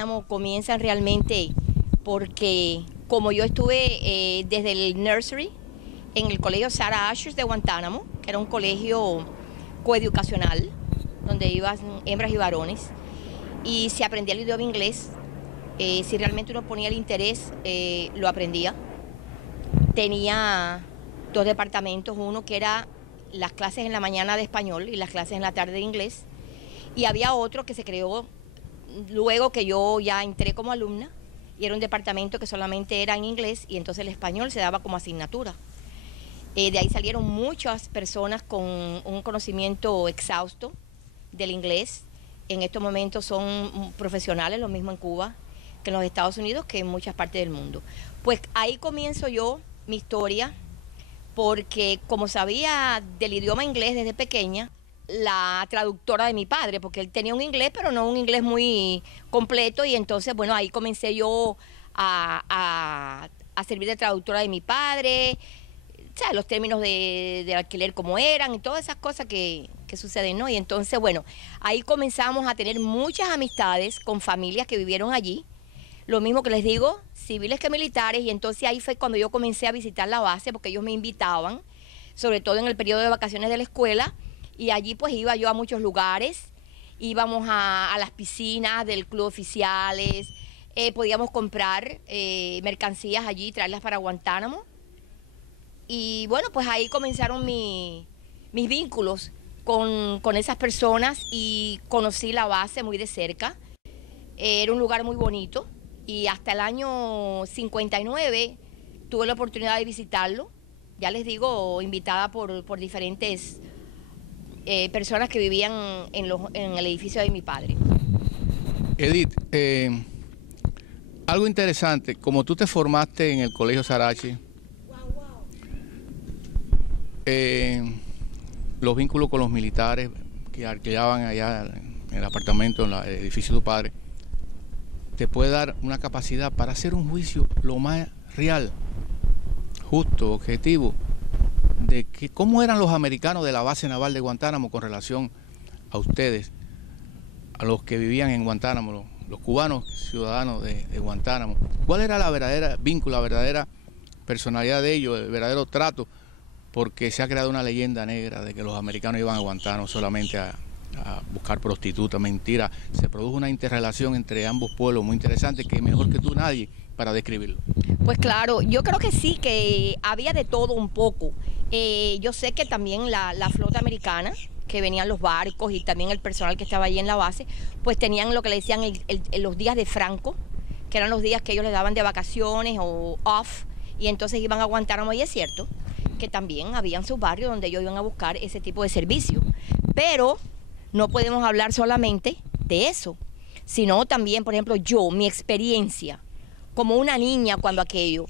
Guantánamo comienzan realmente porque como yo estuve desde el nursery en el colegio Sarah Ashers de Guantánamo, que era un colegio coeducacional, donde iban hembras y varones, y se aprendía el idioma inglés. Si realmente uno ponía el interés, lo aprendía. Tenía 2 departamentos, uno que era las clases en la mañana de español y las clases en la tarde de inglés, y había otro que se creó luego que yo ya entré como alumna, y era un departamento que solamente era en inglés, y entonces el español se daba como asignatura. De ahí salieron muchas personas con un conocimiento exhausto del inglés. En estos momentos son profesionales, lo mismo en Cuba que en los Estados Unidos, que en muchas partes del mundo. Pues ahí comienzo yo mi historia, porque como sabía del idioma inglés desde pequeña, la traductora de mi padre, porque él tenía un inglés, pero no un inglés muy completo, y entonces, bueno, ahí comencé yo a servir de traductora de mi padre, o sea, los términos de alquiler como eran y todas esas cosas que suceden, ¿no? Y entonces, bueno, ahí comenzamos a tener muchas amistades con familias que vivieron allí, lo mismo que les digo, civiles que militares, y entonces ahí fue cuando yo comencé a visitar la base, porque ellos me invitaban, sobre todo en el periodo de vacaciones de la escuela, y allí pues iba yo a muchos lugares, íbamos a las piscinas del club oficiales, podíamos comprar mercancías allí y traerlas para Guantánamo. Y bueno, pues ahí comenzaron mis vínculos con esas personas, y conocí la base muy de cerca. Era un lugar muy bonito, y hasta el año 59 tuve la oportunidad de visitarlo, ya les digo, invitada por diferentes personas que vivían en el edificio de mi padre. Edith, algo interesante, como tú te formaste en el colegio Sarachi, los vínculos con los militares que alquilaban allá en el apartamento, en el edificio de tu padre, te puede dar una capacidad para hacer un juicio lo más real, justo, objetivo, de que cómo eran los americanos de la base naval de Guantánamo con relación a ustedes, a los que vivían en Guantánamo, los cubanos ciudadanos de Guantánamo. ¿Cuál era la verdadera vínculo, la verdadera personalidad de ellos, el verdadero trato? Porque se ha creado una leyenda negra de que los americanos iban a Guantánamo solamente a buscar prostitutas. Mentira, se produjo una interrelación entre ambos pueblos muy interesante, que mejor que tú nadie para describirlo. Pues claro, yo creo que sí, que había de todo un poco. Yo sé que también la flota americana, que venían los barcos, y también el personal que estaba allí en la base, pues tenían lo que le decían los días de Franco, que eran los días que ellos les daban de vacaciones o off, y entonces iban a Guantánamo, y es cierto que también habían sus barrios donde ellos iban a buscar ese tipo de servicio. Pero no podemos hablar solamente de eso, sino también, por ejemplo, mi experiencia como una niña cuando aquello.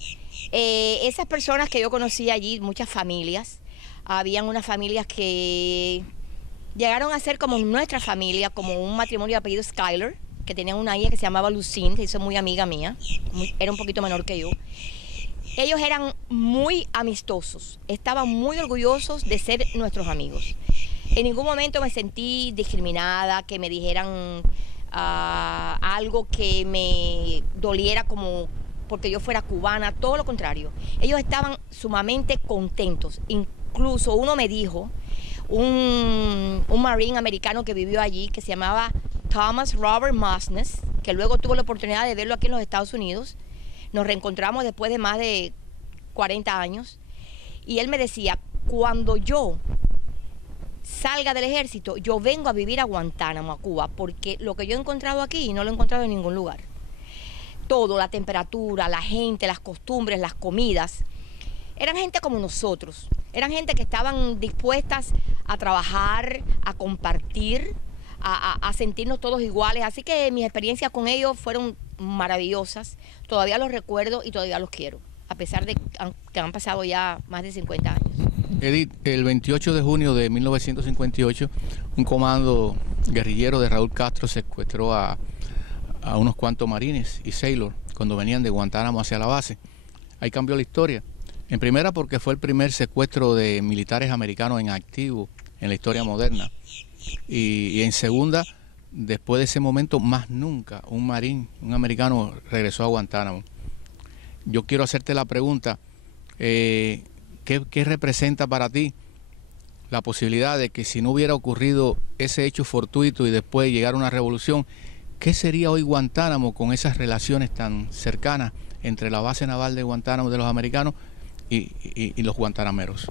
Esas personas que yo conocí allí, muchas familias, habían unas familias que llegaron a ser como nuestra familia, como un matrimonio de apellido Schuyler, que tenían una hija que se llamaba Lucine, que hizo muy amiga mía, era un poquito menor que yo. Ellos eran muy amistosos, estaban muy orgullosos de ser nuestros amigos. En ningún momento me sentí discriminada, que me dijeran algo que me doliera como porque yo fuera cubana, todo lo contrario. Ellos estaban sumamente contentos. Incluso uno me dijo, un marine americano que vivió allí, que se llamaba Thomas Robert Mosnes, que luego tuvo la oportunidad de verlo aquí en los Estados Unidos. Nos reencontramos después de más de 40 años, y él me decía, cuando yo salga del ejército, yo vengo a vivir a Guantánamo, a Cuba, porque lo que yo he encontrado aquí no lo he encontrado en ningún lugar. Todo, la temperatura, la gente, las costumbres, las comidas, eran gente como nosotros, eran gente que estaban dispuestas a trabajar, a compartir, a sentirnos todos iguales, así que mis experiencias con ellos fueron maravillosas, todavía los recuerdo y todavía los quiero, a pesar de que han pasado ya más de 50 años. Edith, el 28 de junio de 1958, un comando guerrillero de Raúl Castro secuestró a unos cuantos marines y sailors cuando venían de Guantánamo hacia la base. Ahí cambió la historia. En primera, porque fue el primer secuestro de militares americanos en activo en la historia moderna. Y en segunda, después de ese momento, más nunca un marín, un americano, regresó a Guantánamo. Yo quiero hacerte la pregunta, ¿qué representa para ti la posibilidad de que si no hubiera ocurrido ese hecho fortuito y después llegara una revolución, qué sería hoy Guantánamo con esas relaciones tan cercanas entre la base naval de Guantánamo de los americanos y los guantanameros?